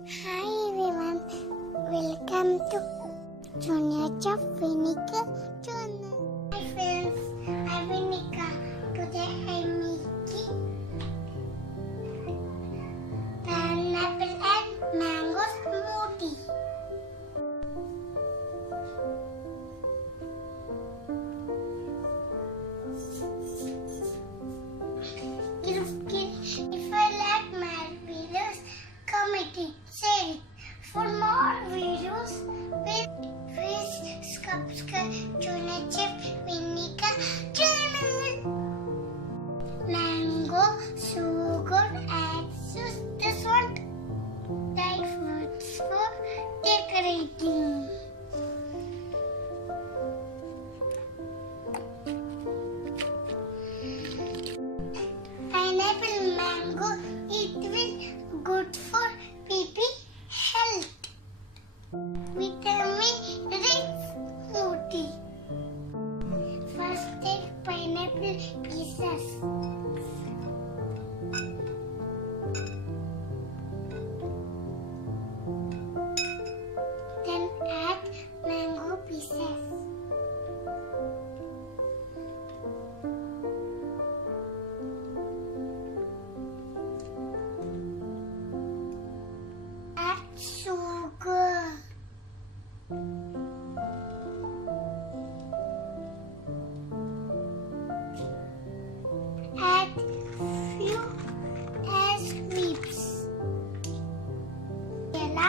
Hi everyone, welcome to Junior Chef Vignikha channel. Hi friends, I'm Vignikha. Today I'm making pineapple and mango smoothie. If I like my videos, comment it, share it. For more videos, please subscribe Junior Chef Vignikha channel. Mango, sugar, and juice. This one, dry fruits for decorating. Pineapple mango, it will good for baby health. Vitamin rich smoothie. First take pineapple pieces. Then add mango pieces. Add sugar. Add few ice cubes. Vanilla.